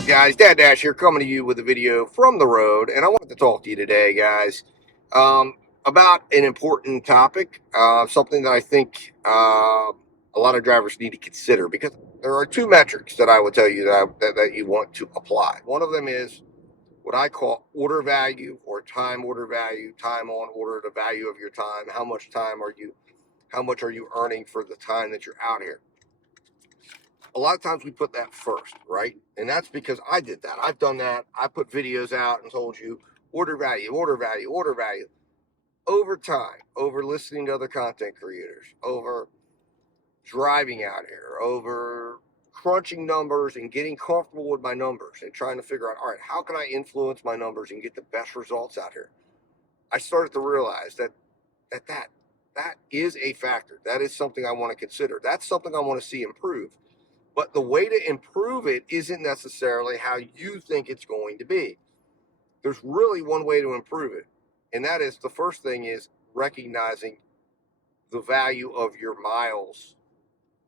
up, guys? DoorDash here, coming to you with a video from the road, and I wanted to talk to you today, guys, about an important topic, something that I think a lot of drivers need to consider, because there are two metrics that I would tell you that you want to apply. One of them is what I call order value, or time order value, time on order, the value of your time. How much are you earning for the time that you're out here? A lot of times we put that first, right? And that's because I did that. I've done that. I put videos out and told you order value, order value, order value. Over time, over listening to other content creators, over driving out here, over crunching numbers and getting comfortable with my numbers and trying to figure out, all right, how can I influence my numbers and get the best results out here? I started to realize that is a factor. That is something I want to consider. That's something I want to see improve. But the way to improve it isn't necessarily how you think it's going to be. There's really one way to improve it. And that is, the first thing is recognizing the value of your miles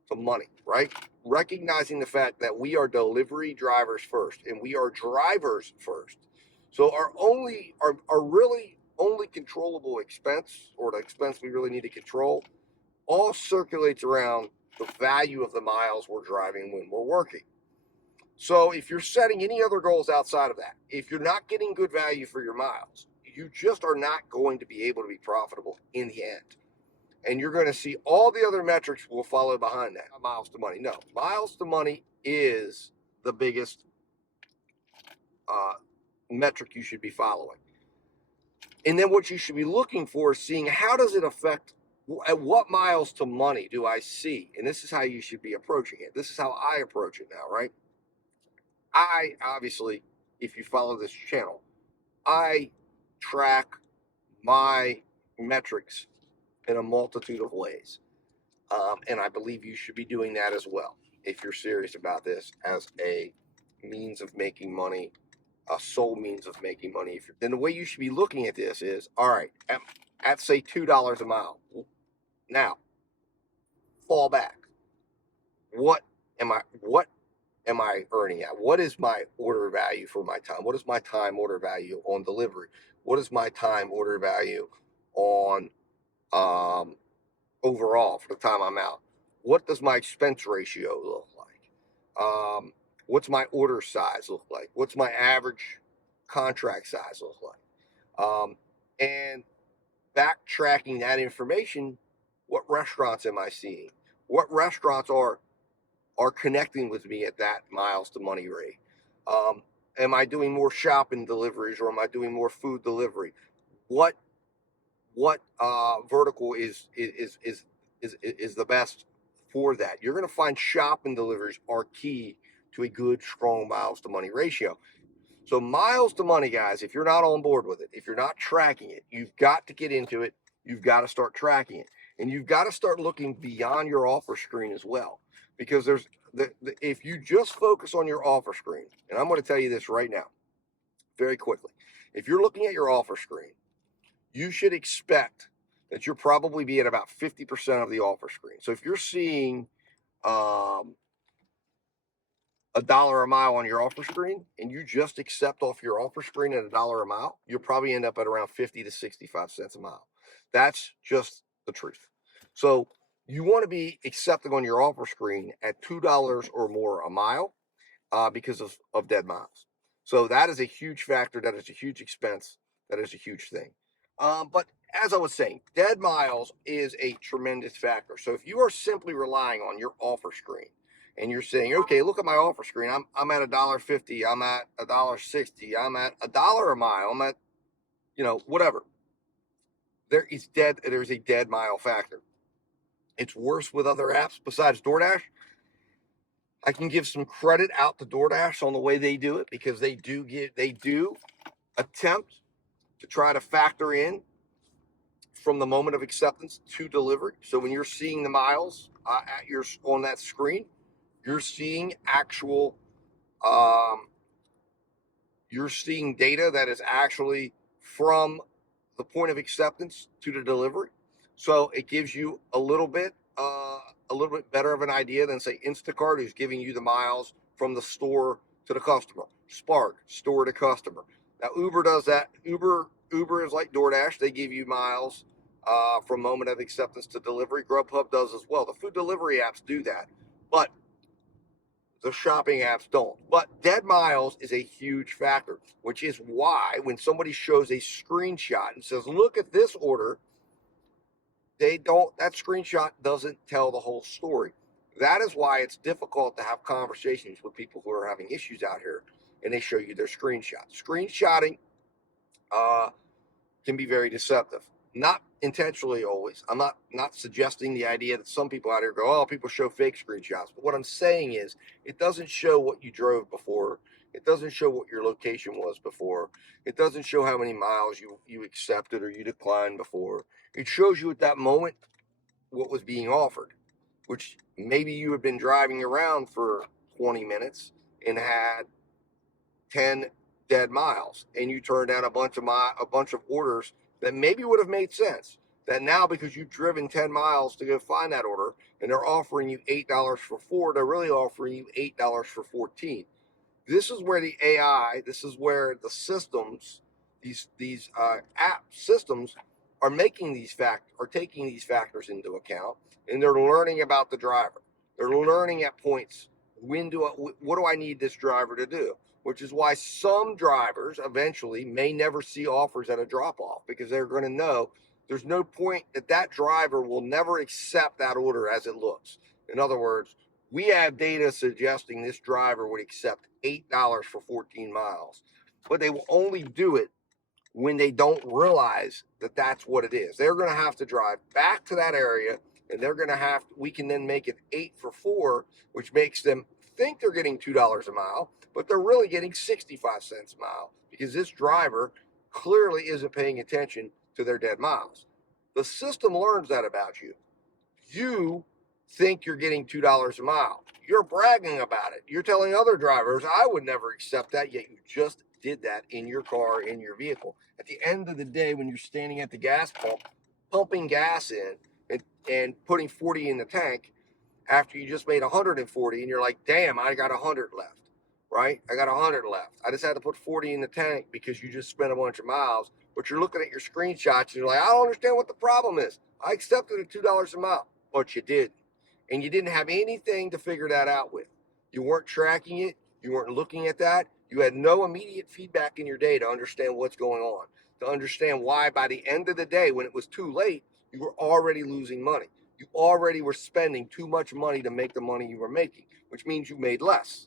to money, right? Recognizing the fact that we are delivery drivers first and we are drivers first. So our really only controllable expense, or the expense we really need to control, all circulates around the value of the miles we're driving when we're working. So if you're setting any other goals outside of that, if you're not getting good value for your miles, you just are not going to be able to be profitable in the end. And you're going to see all the other metrics will follow behind that. Miles to money. No, miles to money is the biggest metric you should be following. And then what you should be looking for is seeing, how does it affect, at what miles to money do I see? And this is how you should be approaching it. This is how I approach it now, right? I obviously, if you follow this channel, I track my metrics in a multitude of ways. And I believe you should be doing that as well, if you're serious about this as a means of making money, a sole means of making money. Then the way you should be looking at this is, all right, at say $2 a mile. Now, fall back. What am I earning at? What is my order value for my time? What is my time order value on delivery? What is my time order value on overall for the time I'm out? What does my expense ratio look like? What's my order size look like? What's my average contract size look like? And backtracking that information, what restaurants am I seeing? What restaurants are connecting with me at that miles to money rate? Am I doing more shopping deliveries, or am I doing more food delivery? What vertical is the best for that? You're going to find shopping deliveries are key to a good, strong miles to money ratio. So miles to money, guys, if you're not on board with it, if you're not tracking it, you've got to get into it. You've got to start tracking it. And you've got to start looking beyond your offer screen as well. Because if you just focus on your offer screen, and I'm going to tell you this right now, very quickly. If you're looking at your offer screen, you should expect that you'll probably be at about 50% of the offer screen. So if you're seeing $1 a mile on your offer screen, and you just accept off your offer screen at $1 a mile, you'll probably end up at around 50 to 65 cents a mile. That's just the truth. So you want to be accepting on your offer screen at $2 or more a mile because of dead miles. So that is a huge factor. That is a huge expense. That is a huge thing. But as I was saying, dead miles is a tremendous factor. So if you are simply relying on your offer screen, and you're saying, okay, look at my offer screen, I'm at $1.50, I'm at $1.60, I'm at $1 a mile, I'm at, whatever. There's a dead mile factor. It's worse with other apps besides DoorDash. I can give some credit out to DoorDash on the way they do it, because they do attempt to try to factor in from the moment of acceptance to delivery. So when you're seeing the miles on that screen, you're seeing you're seeing data that is actually from the point of acceptance to the delivery. So it gives you a little bit better of an idea than, say, Instacart, who's giving you the miles from the store to the customer. Spark, store to customer. Now Uber does that. Uber is like DoorDash. They give you miles from moment of acceptance to delivery. Grubhub does as well. The food delivery apps do that, but the shopping apps don't. But dead miles is a huge factor, which is why when somebody shows a screenshot and says, look at this order, that screenshot doesn't tell the whole story. That is why it's difficult to have conversations with people who are having issues out here and they show you their screenshots. Screenshotting can be very deceptive. Not intentionally always. I'm not suggesting the idea that some people out here go, oh, people show fake screenshots. But what I'm saying is it doesn't show what you drove before. It doesn't show what your location was before. It doesn't show how many miles you accepted or you declined before. It shows you at that moment what was being offered, which maybe you had been driving around for 20 minutes and had 10 dead miles, and you turned down a bunch of orders that maybe would have made sense. That now, because you've driven 10 miles to go find that order, and they're offering you $8 for 4, they're really offering you $8 for 14. This is where the AI, this is where the systems, these app systems are taking these factors into account, and they're learning about the driver. They're learning at points what do I need this driver to do? Which is why some drivers eventually may never see offers at a drop-off, because they're going to know there's no point that driver will never accept that order as it looks. In other words, we have data suggesting this driver would accept $8 for 14 miles, but they will only do it when they don't realize that that's what it is. They're going to have to drive back to that area, and we can then make it 8 for 4, which makes them think they're getting $2 a mile, but they're really getting 65 cents a mile, because this driver clearly isn't paying attention to their dead miles. The system learns that about you. You think you're getting $2 a mile. You're bragging about it. You're telling other drivers, I would never accept that, yet you just did that in your car, in your vehicle. At the end of the day, when you're standing at the gas pump, pumping gas in and putting 40 in the tank after you just made 140, and you're like, damn, I got 100 left, right? I got 100 left. I just had to put 40 in the tank because you just spent a bunch of miles, but you're looking at your screenshots and you're like, I don't understand what the problem is. I accepted a $2 a mile, but you didn't. And you didn't have anything to figure that out with. You weren't tracking it. You weren't looking at that. You had no immediate feedback in your day to understand what's going on, to understand why by the end of the day, when it was too late, you were already losing money. You already were spending too much money to make the money you were making, which means you made less.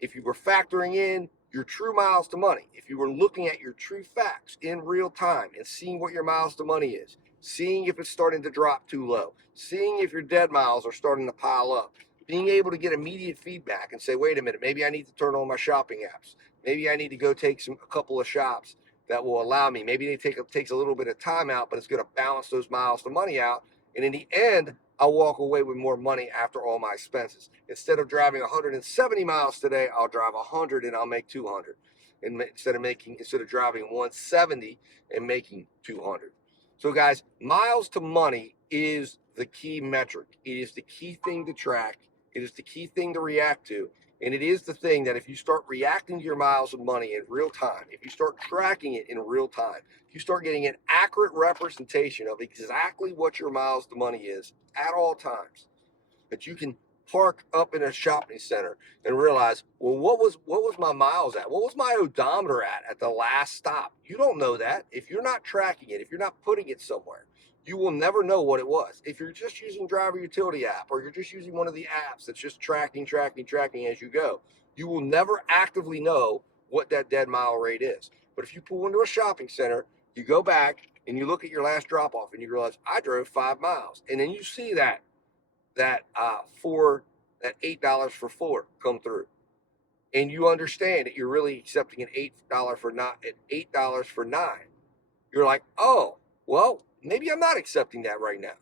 If you were factoring in your true miles to money, if you were looking at your true facts in real time and seeing what your miles to money is, seeing if it's starting to drop too low, seeing if your dead miles are starting to pile up, being able to get immediate feedback and say, wait a minute, maybe I need to turn on my shopping apps. Maybe I need to go take a couple of shops that will allow me. Maybe it takes a little bit of time out, but it's going to balance those miles to money out. And in the end, I'll walk away with more money after all my expenses. Instead of driving 170 miles today, I'll drive 100 and I'll make 200. And instead of driving 170 and making 200. So guys, miles to money is the key metric. It is the key thing to track. It is the key thing to react to. And it is the thing that if you start reacting to your miles of money in real time, if you start tracking it in real time, if you start getting an accurate representation of exactly what your miles to money is at all times, that you can park up in a shopping center and realize, well, what was my miles at? What was my odometer at the last stop? You don't know that. If you're not tracking it, if you're not putting it somewhere, you will never know what it was. If you're just using driver utility app, or you're just using one of the apps that's just tracking as you go, you will never actively know what that dead mile rate is. But if you pull into a shopping center, you go back and you look at your last drop off and you realize, I drove 5 miles. And then you see that $8 for 4 come through, and you understand that you're really accepting an $8 for 9. You're like, oh, well, maybe I'm not accepting that right now.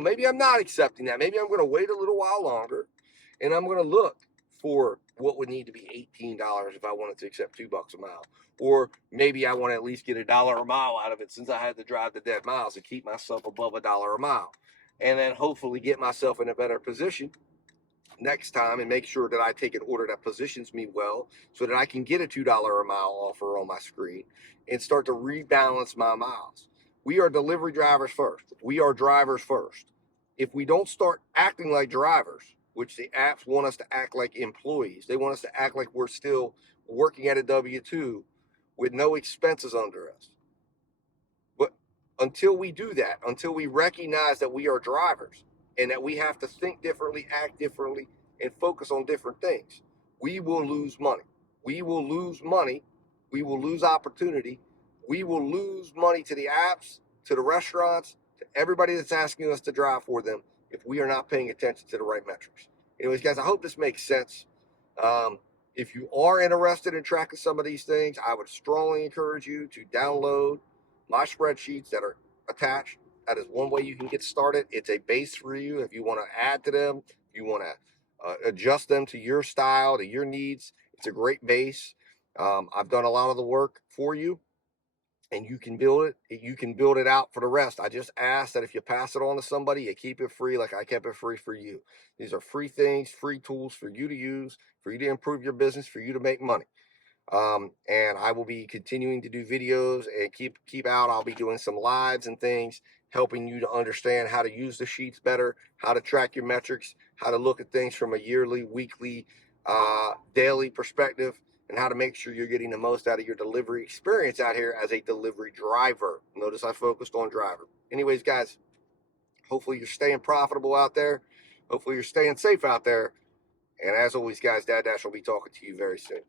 Maybe I'm not accepting that. Maybe I'm going to wait a little while longer, and I'm going to look for what would need to be $18 if I wanted to accept $2 a mile. Or maybe I want to at least get $1 a mile out of it, since I had to drive the dead miles, to keep myself above $1 a mile. And then hopefully get myself in a better position next time and make sure that I take an order that positions me well so that I can get a $2 a mile offer on my screen and start to rebalance my miles. We are delivery drivers first. We are drivers first. If we don't start acting like drivers, which the apps want us to act like employees, they want us to act like we're still working at a W-2 with no expenses under us. But until we do that, until we recognize that we are drivers and that we have to think differently, act differently, and focus on different things, we will lose money. We will lose money. We will lose opportunity. We will lose money to the apps, to the restaurants, to everybody that's asking us to drive for them if we are not paying attention to the right metrics. Anyways, guys, I hope this makes sense. If you are interested in tracking some of these things, I would strongly encourage you to download my spreadsheets that are attached. That is one way you can get started. It's a base for you. If you want to add to them, if you want to adjust them to your style, to your needs, it's a great base. I've done a lot of the work for you, and you can build it. You can build it out for the rest. I just ask that if you pass it on to somebody, you keep it free like I kept it free for you. These are free things, free tools for you to use, for you to improve your business, for you to make money. And I will be continuing to do videos and keep out. I'll be doing some lives and things, helping you to understand how to use the sheets better, how to track your metrics, how to look at things from a yearly, weekly, daily perspective, and how to make sure you're getting the most out of your delivery experience out here as a delivery driver. Notice I focused on driver. Anyways, guys, hopefully you're staying profitable out there. Hopefully you're staying safe out there. And as always, guys, Dad Dash will be talking to you very soon.